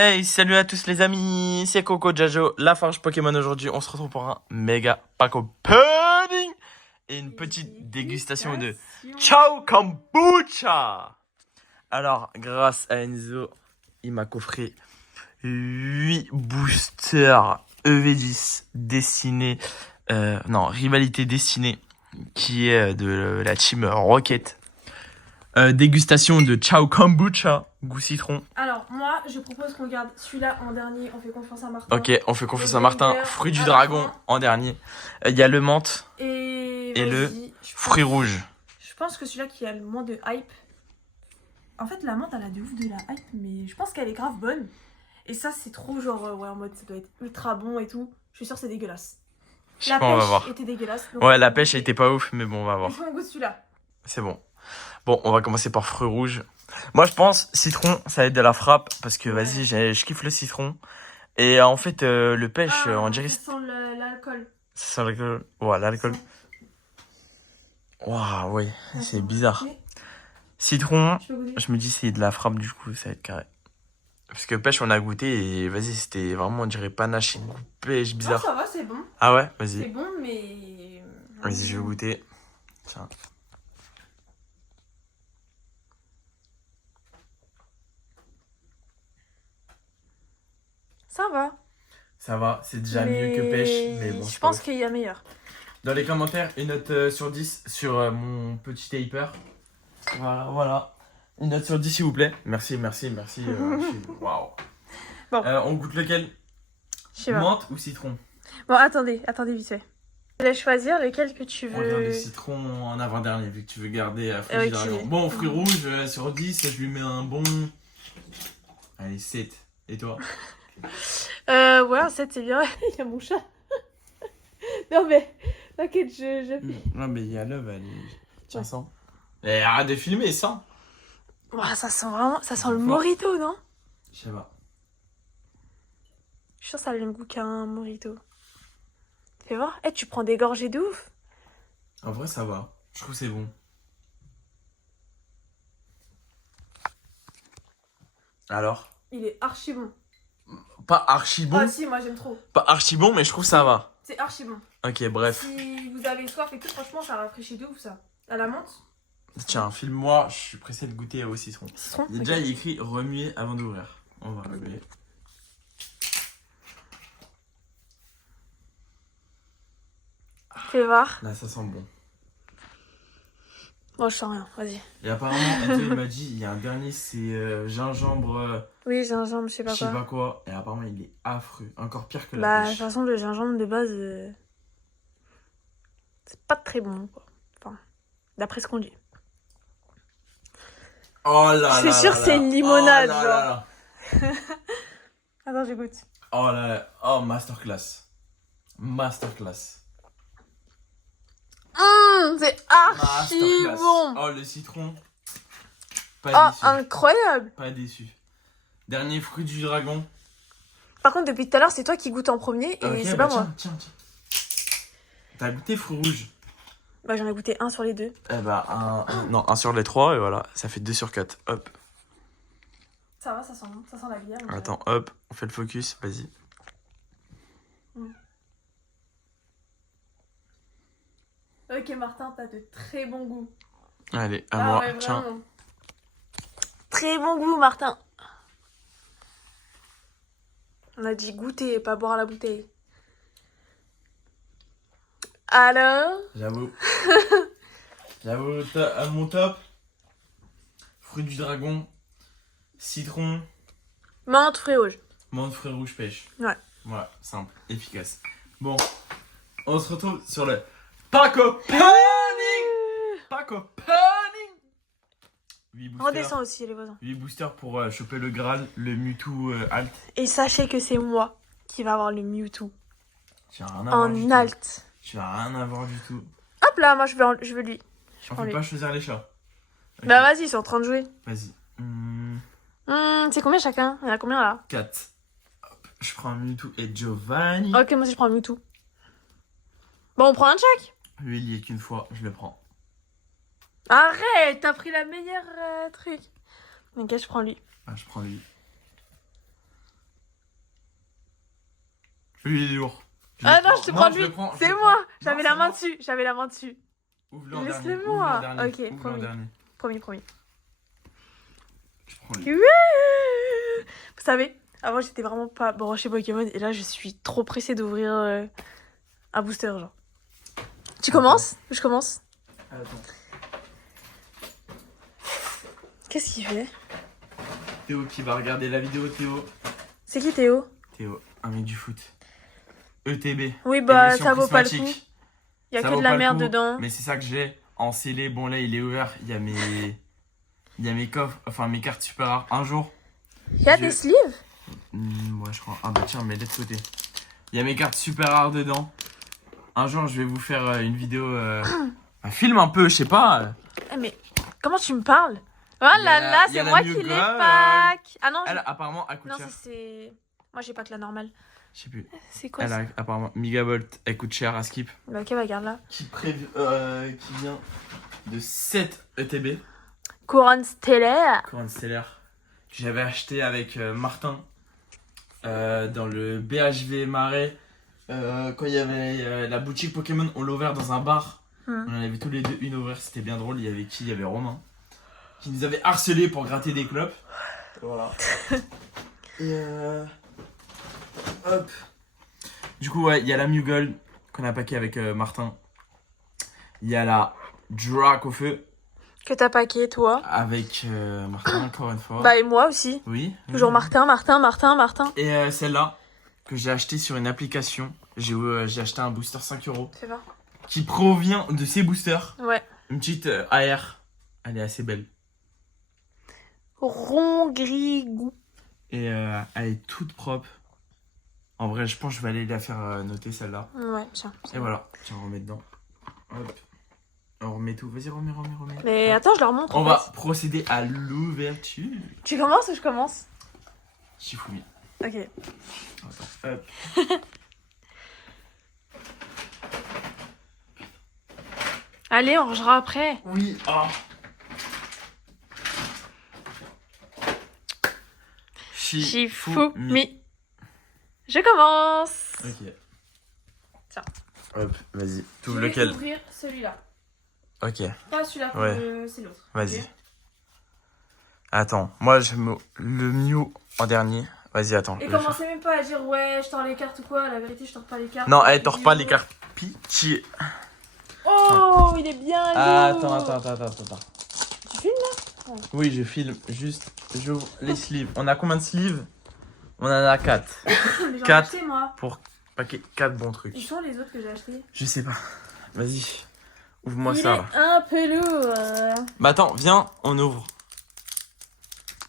Hey, salut à tous les amis, c'est Coco Jajo, la Forge Pokémon. Aujourd'hui, on se retrouve pour un méga pack opening et une petite dégustation de Ciao Kombucha. Alors, grâce à Enzo, il m'a coffré 8 boosters EV10 destinés, rivalité destinée, qui est de la team Rocket. Dégustation de Ciao Kombucha, goût citron. Alors, moi, je propose qu'on garde celui-là en dernier. On fait confiance à Martin. Ok, on fait confiance à Martin. Fruit du dragon en dernier. Il y a le menthe et le fruit rouge. Je pense que celui-là qui a le moins de hype. En fait, la menthe, elle a de ouf de la hype, mais je pense qu'elle est grave bonne. Et ça, c'est trop genre, ouais, en mode ça doit être ultra bon et tout. Je suis sûre que c'est dégueulasse. Je sais pas, on va voir. La pêche était dégueulasse. Ouais, la pêche était pas ouf, mais bon, on va voir. Il faut un goût de celui-là. C'est bon. Bon, on va commencer par fruit rouge. Moi, je pense citron, ça va être de la frappe parce que vas-y, je kiffe le citron. Et en fait, le pêche, on dirait. Ça sent l'alcool. Ça sent l'alcool. Ouais, l'alcool. Waouh, ouais, c'est bizarre. Citron, je me dis c'est de la frappe du coup, ça va être carré. Parce que pêche, on a goûté et vas-y, c'était vraiment, on dirait panache, pêche bizarre. Non, ça va, c'est bon. Ah ouais, vas-y. C'est bon, mais. Vas-y, je vais goûter. Tiens. Ça va. Ça va, c'est déjà mieux que pêche, mais bon. Je pense qu'il y a meilleur. Dans les commentaires, une note sur 10 sur mon petit taper. Voilà. Une note sur 10 s'il vous plaît. Merci. Waouh. Bon. On goûte lequel? Je sais pas. Menthe ou citron? Bon, attendez vite fait. Je vais choisir lequel que tu On regarde le veux. citron en avant-dernier, vu que tu veux garder à fruit du dragon. Bon, fruit rouge, sur 10, je lui mets un bon... Allez, 7. Et toi? Ouais, un 7, c'est bien. Il y a mon chat. Non, mais t'inquiète, Non, mais il y a l'œuf, allez. Tiens, ça. Et arrête de filmer, ça. Ouais, ça sent vraiment... Ça sent le mojito, non? Je sais pas. Je suis sûre que ça a le même goût qu'un mojito. Fais voir. Tu prends des gorgées de ouf. En vrai, ça va. Je trouve que c'est bon. Alors? Il est archi bon. Pas archi bon. Ah si, moi j'aime trop. Pas archi bon, mais je trouve que ça va. C'est archi bon. Ok, bref. Si vous avez soif et tout, franchement, ça rafraîchit de ouf, ça. À la menthe. Tiens, filme-moi, je suis pressé de goûter au citron. Citron. Déjà, il est écrit remuer avant d'ouvrir. On va remuer. Fais voir. Là, ça sent bon. Moi, je sens rien, vas-y. Et apparemment, Anthony il m'a dit, il y a un dernier, c'est gingembre... Oui, gingembre, je sais pas quoi. Et apparemment, il est affreux. Encore pire que la Bah, de pêche. toute façon, le gingembre de base, c'est pas très bon, quoi. Enfin, d'après ce qu'on dit. Oh là là. Je suis sûre que c'est une limonade, oh genre. Attends, je goûte. Oh là là. Oh, masterclass. C'est archi bon. Oh, le citron. Pas déçu. Incroyable. Pas déçu. Dernier fruit du dragon. Par contre, depuis tout à l'heure, c'est toi qui goûtes en premier et c'est pas moi. Tiens. T'as goûté fruit rouge? Bah, j'en ai goûté un sur les deux. Eh bah, un sur les 3 et voilà. Ça fait 2 sur 4. Hop. Ça va, ça sent la bière. Attends, hop. On fait le focus. Vas-y. Ok, Martin, t'as de très bon goût. Allez, à moi. Ouais, tiens. vraiment. Très bon goût, Martin. On a dit goûter et pas boire la bouteille. Alors? J'avoue, mon top. Fruit du dragon. Citron. Menthe, fruits rouges. Menthe, fruits rouges, pêche. Ouais. Voilà, simple, efficace. Bon, on se retrouve sur le pack opening. On descend aussi les voisins. 8 boosters pour choper le Graal, le Mewtwo alt. Et sachez que c'est moi qui va avoir le Mewtwo. J'ai rien à voir du En tout. alt. Tu vas rien à voir du tout. Hop là, moi je veux lui. On peut pas choisir les chats. Okay. Bah vas-y, ils sont en train de jouer. Vas-y. C'est combien chacun? Il y en a combien là? 4. Hop, je prends Mewtwo et Giovanni. Ok, moi aussi je prends Mewtwo. Bon, on prend un de chaque? Lui, il y est qu'une fois, je le prends. Arrête, t'as pris la meilleure truc. Ok, je prends lui. Ah, je prends lui. Lui, il est lourd. Ah non, je te prends lui. je C'est le moi. prends. J'avais Non, la c'est main moi. dessus. J'avais la main dessus. Ouvre-le en Laisse-le dernier. moi. Ouvre-le en dernier. Ok, Ouvre-le en promis. dernier. Promis. Je prends lui. Ouais. Vous savez, avant j'étais vraiment pas branchée Pokémon et là je suis trop pressée d'ouvrir un booster genre. Tu commences? Je commence. Attends. Qu'est-ce qu'il fait? Théo qui va regarder la vidéo, Théo. C'est qui Théo? Théo, un mec du foot. ETB. Oui bah Émission ça vaut pas le coup. prismatique. Il y a Ça que vaut de la pas le merde coup, dedans. Mais c'est ça que j'ai en scellé. Bon, là, il est ouvert. Il y a mes coffres, enfin mes cartes super rares. Un jour. Il y a des sleeves? Ouais, je crois. Ah bah tiens, mets-les de côté. Il y a mes cartes super rares dedans. Un jour, je vais vous faire une vidéo. Un film un peu, je sais pas. Eh, mais comment tu me parles? Oh Il y là a la- là, il y a c'est la moi New qui l'ai Girl. pack. Ah non, Elle, apparemment, elle coûte non cher. c'est... Moi j'ai pas que la normale. Je sais plus. C'est quoi Elle ça? a apparemment Megavolt, elle coûte cher à skip. Bah, ok, bah garde là. Qui vient de 7 ETB. Couronne stellaire. Couronne stellaire. Que j'avais acheté avec Martin dans le BHV Marais. Quand il y avait la boutique Pokémon, on l'a ouvert dans un bar. On en avait tous les deux une ouverte, c'était bien drôle. Il y avait qui? Il y avait Romain. Qui nous avait harcelé pour gratter des clopes. Voilà. Et hop. Du coup, ouais, il y a la Muggle qu'on a packé avec Martin. Il y a la Drac au feu Que t'as packé toi? avec Martin encore une fois. Bah et moi aussi. Oui. Toujours oui. Martin. Et celle-là que j'ai acheté sur une application. J'ai acheté un booster 5€. C'est pas. Qui provient de ces boosters. Ouais. Une petite AR. Elle est assez belle. Rond gris goût. Et elle est toute propre. En vrai, je pense que je vais aller la faire noter celle-là. Ouais, tiens. Et voilà. Tiens, on remet dedans. Hop. On remet tout. Vas-y, remets. Mais attends, je leur montre. On en va fait. procéder à l'ouverture. Tu commences ou je commence? Shifumi. Ok. Attends. Hop. Allez, on rangera après. Oui. Ah. Shifumi. Je commence. Ok. Tiens. Hop, vas-y. Tu ouvres Je vais lequel? ouvrir celui-là. Ok, Pas celui-là, Ouais. c'est l'autre. vas-y. Ok. Attends, moi je mets le Mew en dernier. Vas-y, attends. Et je vais commencez même pas à dire ouais, je tords les cartes ou quoi. La vérité, je tords pas les cartes. faire- Non, elle tord pas les cartes pitié. Oh, il est bien lourd. Attends. Tu filmes là? Oui, je filme juste. J'ouvre les sleeves. On a combien de sleeves? On en a 4. Mais j'en ai Quatre. acheté moi. Pour paquer 4 bons Ils trucs. sont les autres que j'ai achetés. Je sais pas. Vas-y. Ouvre-moi Il ça est là. un peu lourd. Bah attends, viens, on ouvre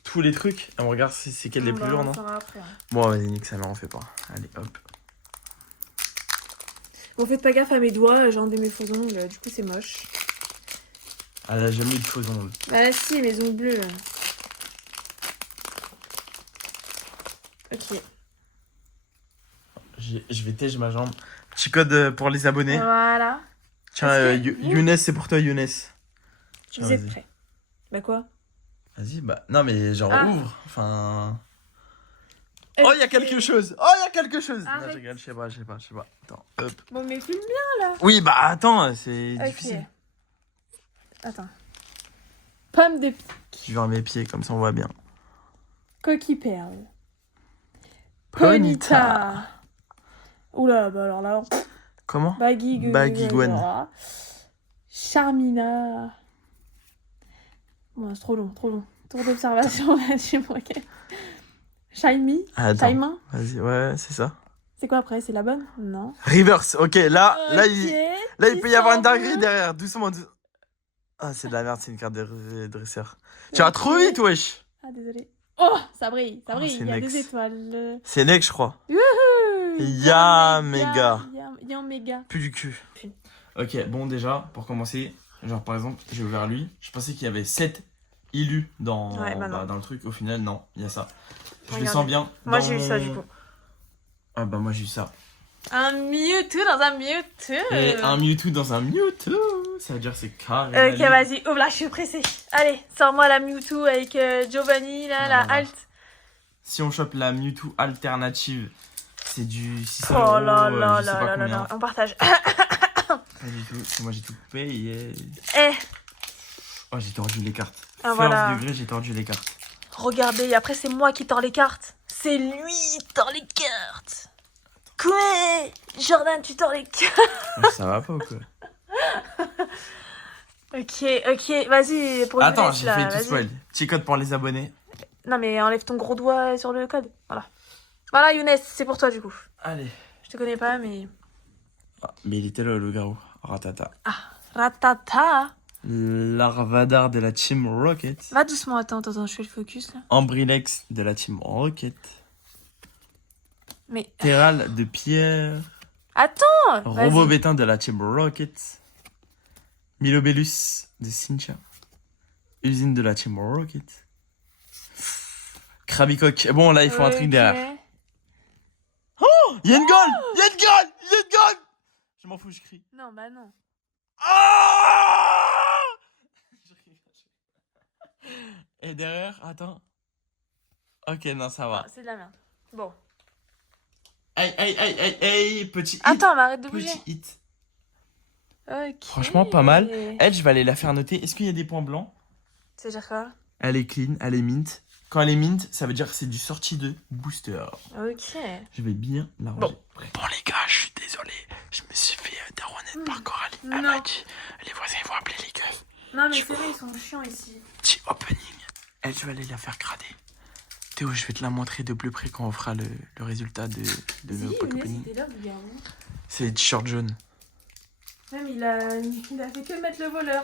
tous les trucs. Et on regarde si c'est quel les plus lourds, non? Après, hein. Bon, vas-y, nique ça, on fait pas. Allez, hop. Bon, faites pas gaffe à mes doigts, j'ai enlevé mes faux ongles, du coup c'est moche. Elle a jamais eu de faux ongles. Bah si, mes ongles bleus. Ok. Je vais tège ma jambe. Petit code pour les abonnés. Voilà. Tiens, Est-ce que- Younes, c'est pour toi, Younes. Tiens, Vous êtes vas-y. prêts? Bah quoi? Vas-y, bah. Non, mais genre, Ah. ouvre. Enfin. Oh, il y a quelque chose. Oh, il y a quelque chose. Non, Arrête. je rigole, je sais pas. Attends, hop. Bon, mais filme bien. Oui, bah attends, c'est Ok. difficile. Attends. Pomme de pique. Je vais mes pieds, comme ça on voit bien. Coquille perle. Ponyta. Ponyta. Oula, bah alors là. Comment? Baguiguen. Charmina. Bon, c'est trop long. Tour d'observation là, chez moi. Shiny. Attends. Shaimin. Vas-y, ouais, c'est ça. C'est quoi après? C'est la bonne? Non. Reverse, ok, là, Ok, il peut y avoir une s'en dinguerie veut. derrière, doucement. Ah, c'est de la merde, c'est une carte de dresseur. Tu vas trop vite, wesh. Ah, désolé. Oh, ça brille, Oh, il c'est y a Nex. des étoiles. C'est Nex, je crois. Wouhou. Yaméga. Yaméga. Plus du cul. Ok, bon, déjà, pour commencer, genre par exemple, j'ai ouvert lui. Je pensais qu'il y avait 7 illus dans, Ouais, bah non. dans le truc. Au final, non, il y a ça. Je le Regardez. sens bien. Moi dans j'ai eu ça du coup. Ah, bah, moi j'ai eu ça. Un Mewtwo dans un Mewtwo. Et un Mewtwo dans un Mewtwo. Ça veut dire c'est carré. Ok, vas-y, ouvre là, je suis pressée. Allez, sors-moi la Mewtwo avec Giovanni, là, la Voilà. Alt. Si on chope la Mewtwo alternative, C'est du 600 Oh euros, là là je sais là pas là là combien. là. On partage. Pas du tout, parce que moi j'ai tout payé. Eh, Oh, j'ai tordu les cartes. ah, First voilà. degré, j'ai tordu les cartes. Regardez, après c'est moi qui tords les cartes. C'est lui qui tord les cartes. Quoi? Jordan, tu tords les cartes. Oh, ça va pas ou quoi? Ok, ok, vas-y, pour Attends, Younes, j'ai là, fait tout vas-y. spoil. Petit code pour les abonnés. Non, mais enlève ton gros doigt sur le code. Voilà. Voilà, Younes, c'est pour toi du coup. Allez. Je te connais pas, mais. Ah, mais il était là, le garou. Ratata. Ratata. Larvadar de la Team Rocket. Va doucement, attends, je fais le focus là. Ambrilex de la Team Rocket. Mais. Terral de Pierre. Attends! Robot Vas-y. Bétain de la Team Rocket. Milobellus de Cynthia. Usine de la Team Rocket. Krabicock. Bon, là, il faut un truc Ok. derrière. Il y a une goal! Il y a une goal! Il y a une goal! Je m'en fous, je crie. Non, bah non. Ah! Et derrière, attends. Ok, non, ça va. Ah, c'est de la merde. Bon. Aïe, aïe, aïe, aïe, aïe, petit hit. Attends, mais arrête de bouger. Petit hit. Ok. Franchement, pas mal. Elle, je vais aller la faire noter. Est-ce qu'il y a des points blancs? C'est-à-dire quoi? Elle est clean, elle est mint. Quand elle est mint, ça veut dire que c'est du sortie de booster. Ok. Je vais bien la ranger. Bon. Bon les gars, je suis désolé. Je me suis fait daronner par Coralie. Elle Non. m'a dit, les voisins vont appeler les keufs. Non, mais c'est vrai, ils sont chiants ici. Petit opening. Elle, je vais aller la faire crader. Théo, je vais te la montrer de plus près quand on fera le résultat de nos pack opening. c'était là, le gars. C'est les t-shirts jaunes. Même il a fait que mettre le voleur.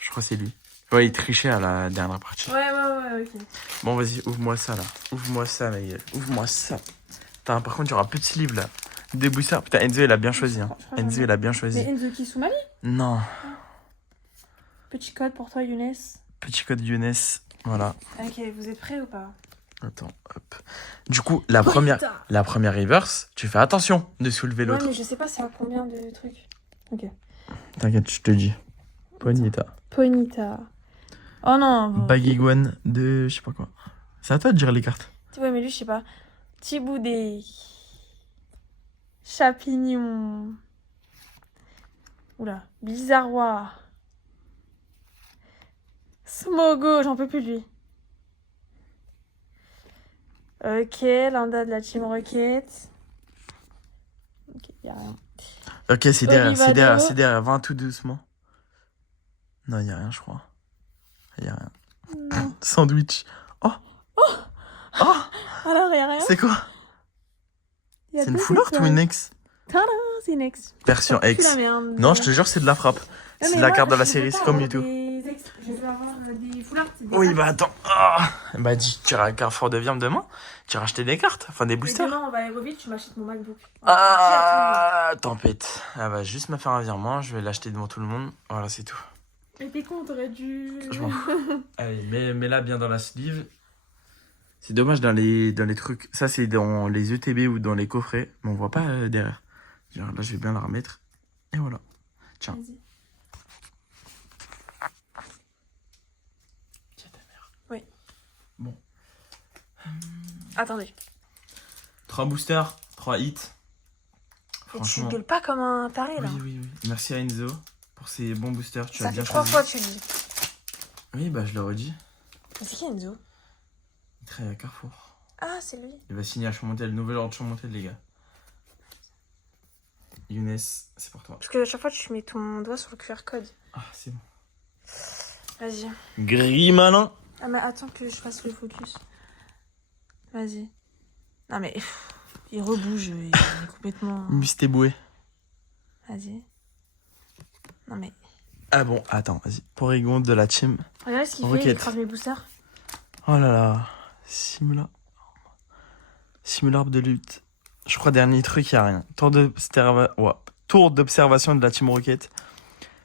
Je crois que c'est lui. Ouais, il trichait à la dernière partie. Ouais, ok. Bon, vas-y, ouvre-moi ça là. Ouvre-moi ça, ma gueule. Ouvre-moi ça. Putain, par contre, il y aura plus de livre là. Des boosters. Putain, Enzo, il a bien choisi. Hein. Enzo, il a bien choisi. Mais Enzo Kisumali? Non. Petit code pour toi, Younes. Petit code Younes. Voilà. Ok, vous êtes prêts ou pas? Attends, hop. Du coup, la première reverse, tu fais attention de soulever Ouais, l'autre. mais je sais pas c'est à combien de trucs. Ok. T'inquiète, je te dis. Ponita. Ponita. Oh non. Bon. Bagiguan de je sais pas quoi. C'est à toi de dire les cartes. Ouais, mais lui, je sais pas. Thiboudé. Chapignon. Oula. Bizarrois. Smogo, j'en peux plus de lui. Ok, Landa de la Team Rocket. Ok, y'a rien. Ok, c'est derrière, Olivado. c'est derrière, c'est derrière. Va tout doucement. Non, y a rien, je crois. Y a rien. Non. Sandwich. Oh. Alors, y'a rien. C'est quoi? Y a C'est une deux full art ou étoiles. une ex? Tada, c'est une ex. Version Ça pue ex. la merde. Non, je te jure, c'est de la frappe. Ouais, C'est mais de la moi, carte de la je série, veux c'est pas comme avoir YouTube. des ex, je veux avoir des full art. Des Oui, cartes. bah attends. Ah. Bah dis, tu iras à Carrefour de Viande demain. Tu iras acheter des cartes, enfin des Et boosters. demain, on va aller vite, tu m'achètes mon MacBook. Ah, tempête. Elle va juste me faire un virement, je vais l'acheter devant tout le monde. Voilà, c'est tout. Mais t'es con, t'aurais dû. Je m'en fous. Allez, mets-la bien dans la sleeve. C'est dommage dans les trucs. Ça, c'est dans les ETB ou dans les coffrets, mais on voit pas derrière. Genre, là, je vais bien la remettre. Et voilà. Tiens. Vas-y. Tiens ta mère. Oui. Bon. Attendez. 3 boosters, 3 hits. Et tu Franchement. gueules pas comme un taré là. Oui. Merci à Enzo pour ces bons boosters. Tu Ça as bien fait 3 choisi. fois que tu le dis. Oui, bah je le redis. Mais c'est qui Enzo? Il travaille à Carrefour. Ah, c'est lui. Il va signer à Chaumontel, nouvel ordre Chaumontel, les gars. Younes, c'est pour toi. Parce que à chaque fois, tu mets ton doigt sur le QR code. Ah, c'est bon. Vas-y. Gris malin. Ah, mais attends que je fasse le focus. Vas-y. Non, mais il rebouge. Il est complètement. Mustéboué. Vas-y. Non, mais. Ah bon, attends, vas-y. Porygon de la team. Regardez ce qu'il fait. Rocket. Il écrase mes boosters. Oh là là. Simulable de lutte. Je crois dernier truc, y a rien. Tour d'observation de la Team Rocket.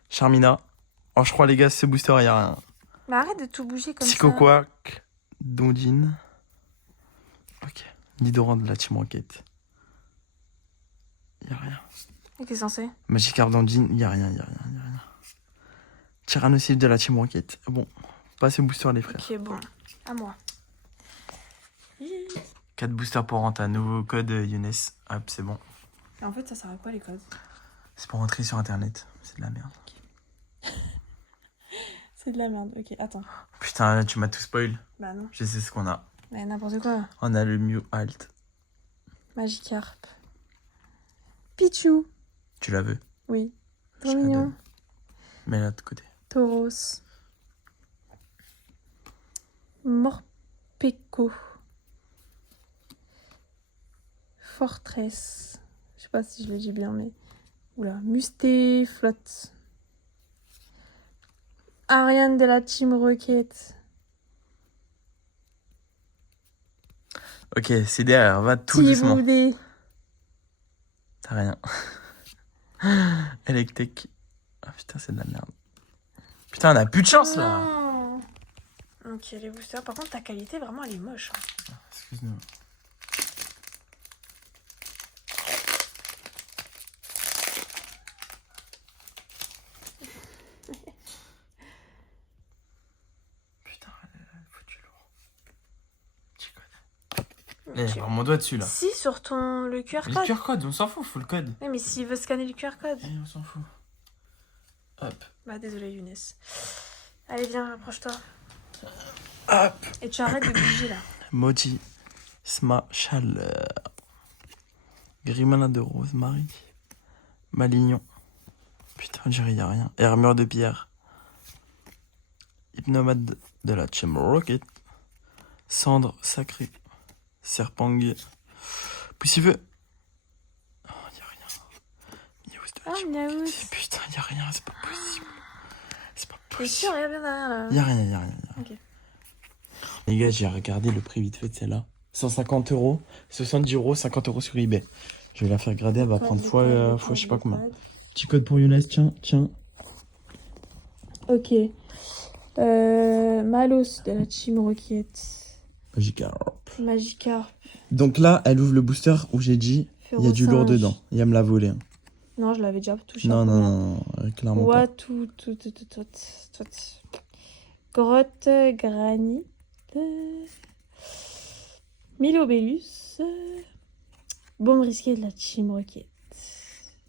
Charmina. Oh, je crois, les gars, ce booster, y a rien. Mais arrête de tout bouger comme ça. Psychoquack. Dondine. Ok. Nidoran de la Team Rocket. Y a rien. Et t'es censé? Magikarp Dondine, y a rien. Tyrannosaure de la Team Rocket. Bon, pas ce booster, les frères. Ok, bon. À moi. 4 boosters pour renta. Nouveau code Younes. Hop, c'est bon. Et en fait, ça sert à quoi les codes? C'est pour rentrer sur internet. C'est de la merde. C'est de la merde. Ok, attends. Putain, là, tu m'as tout spoil. Bah non. Je sais ce qu'on a. Mais n'importe quoi. On a le Mew Alt. Magikarp. Pichu. Tu la veux? Oui. Je Trop te la mignon. donne. Mets là de côté. Tauros. Morpeko. Fortress. Je sais pas si je le dis bien, mais. Oula. Mustéflotte. Ariane de la Team Rocket. Ok, c'est derrière. Va tout doucement. Thiboudé. T'as rien. Electek. Ah putain, c'est de la merde. Putain, on a plus de chance là. Non. Ok, les boosters. Par contre, ta qualité, vraiment, elle est moche. Hein. Excuse-nous. Putain, elle est foutue lourd. Petit code. Eh, Ok. prends mon doigt dessus là. Si, sur ton... le QR Le code. QR code, on s'en fout, faut le code. Oui, mais s'il veut scanner le QR code. Eh, on s'en fout. Hop. Bah, désolé, Younes. Allez, viens, rapproche-toi. Hop. Et tu arrêtes de bouger, là. Moji. Sma Chaleur. Grimana de Rosemary. Malignon. Putain, on dirait y a rien. Armure de pierre. Hypnomade de la Team Rocket. Cendre sacrée. Serpang. Poussiveux. Oh, y a rien. Miaus de la Ah, Team Miaus. Rocket. Putain, y a rien, c'est pas possible. C'est pas T'es possible. sûr, regarde bien derrière, là. Y a rien, y a rien. Ok. Les gars, j'ai regardé le prix vite fait de celle-là. 150 €, 70 €, 50 € sur eBay. Je vais la faire grader, elle va prendre fois je sais pas combien. Petit code pour Younes, tiens. Ok. Malos de la Team Rocket. Magikarp. Magikarp. Donc là, elle ouvre le booster où j'ai dit, il y a du lourd Férocinge. dedans. Il va me la voler. Hein. Non, je l'avais déjà touché. Non, en non, première. non, clairement pas. Tout. Grotte granit. Milobellus. Bombe risquée de la Team Rocket.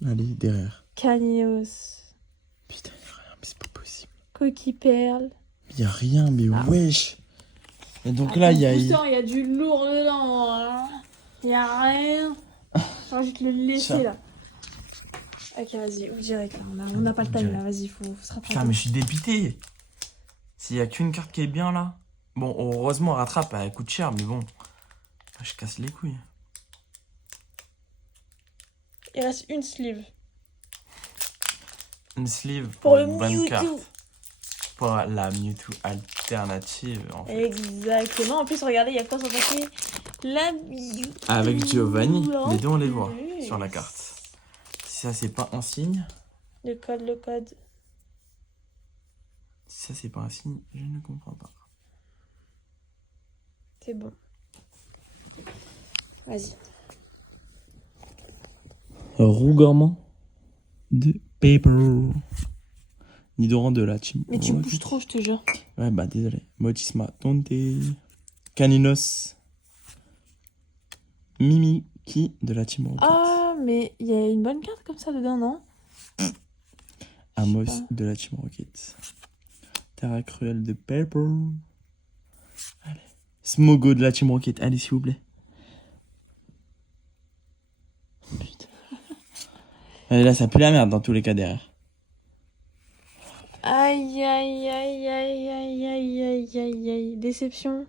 Allez, derrière. Canios. Putain, y a rien, mais c'est pas possible. Coquille perle. Y a rien, mais Ah. wesh. Et donc là, il y a... il y a du lourd dedans. Il y a rien. Je vais te le laisser Tiens. là. Ok, vas-y, ouvre direct là. On n'a pas le time là, vas-y, faut se rattraper. Putain, mais je suis dépité. S'il y a qu'une carte qui est bien là. Bon, heureusement, rattrape, elle coûte cher, mais bon. Je casse les couilles. Il reste une sleeve. Une sleeve Pour le une bonne Mewtwo. carte. Pour la Mewtwo alternative, en fait. Exactement. En plus, regardez, il y a quoi sur le papier? La Mewtwo. Avec Giovanni, en les deux on les voit plus. sur la carte. Si ça c'est pas un signe, Le code. si ça c'est pas un signe, je ne comprends pas. C'est bon. Vas-y. Roux gourmand de Paper. Nidoran de la team. Mais tu Ouais. bouges trop, je te jure. Ouais, bah désolé. Motisma, Tonte. Caninos. Mimiki de la team Rocket. Ah, mais il y a une bonne carte comme ça dedans, non? Amos je sais pas. de la team Rocket. Terra Cruel de Pepper. Allez. Smogo de la team Rocket. Allez, s'il vous plaît. Putain. Allez, là, ça pue la merde dans tous les cas derrière. Aïe. Déception.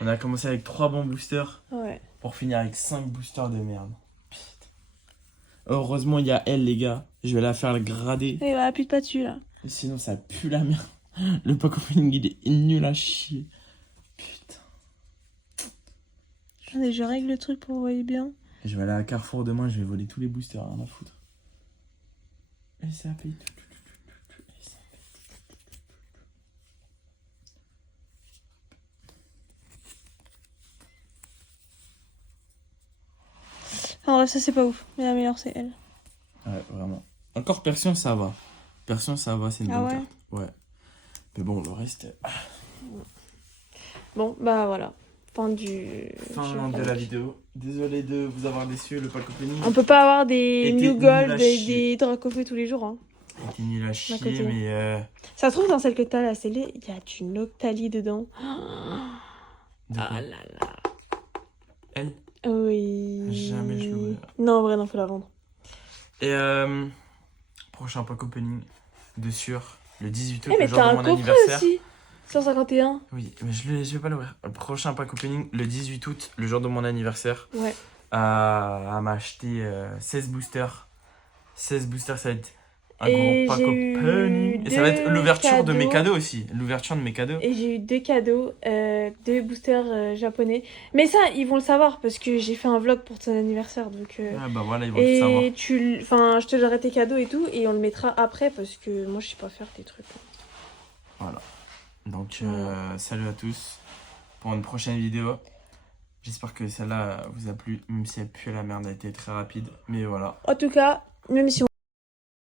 On a commencé avec 3 bons boosters Ouais. pour finir avec 5 boosters de merde. Putain. Heureusement, il y a elle, les gars. Je vais la faire grader. Et voilà, plus de pas dessus là. Sinon, ça pue la merde. Le pack opening, il est nul à chier. Putain. Attendez, je règle le truc pour vous voyez bien. Je vais aller à Carrefour demain, je vais voler tous les boosters, rien à foutre. Et ça paye. En vrai, ça c'est pas ouf. Mais la meilleure c'est elle. Ouais, vraiment. Encore Persion, ça va. Persion, ça va, c'est une Ah bonne ouais carte. Ouais. Mais bon, le reste. Bon, bah voilà. Fin Fin de la vidéo. Désolé de vous avoir déçu, le pack opening. On peut pas avoir des Était New nul Gold à et chier. des Dracofeu tous les jours. Hein. Était nul à chier, côté. mais... Ça se trouve, dans celle que t'as là, il y a du Noctali dedans. De quoi Ah là là. Elle Oui. Jamais je l'ouvrirai. Non, en vrai, non, faut la vendre. Et prochain pack opening de sûr, le 18 août, Eh, mais le jour t'as de un mon coffret anniversaire. aussi 151. Oui, mais je vais pas l'ouvrir. Le prochain pack opening, le 18 août, le jour de mon anniversaire, Ouais. à m'acheter 16 boosters. 16 boosters, ça va être un Et gros pack j'ai eu opening. Et ça va être 2 l'ouverture de mes cadeaux. cadeaux aussi. L'ouverture de mes cadeaux. Et j'ai eu 2 cadeaux, 2 boosters japonais. Mais ça, ils vont le savoir parce que j'ai fait un vlog pour ton anniversaire. Donc, Ah bah voilà, ils vont le savoir. et enfin, je te donnerai tes cadeaux et tout. Et on le mettra après parce que moi, je sais pas faire tes trucs. Voilà. Donc, Voilà. salut à tous pour une prochaine vidéo. J'espère que celle-là vous a plu, même si elle pue la merde, elle a été très rapide. Mais voilà. En tout cas, même si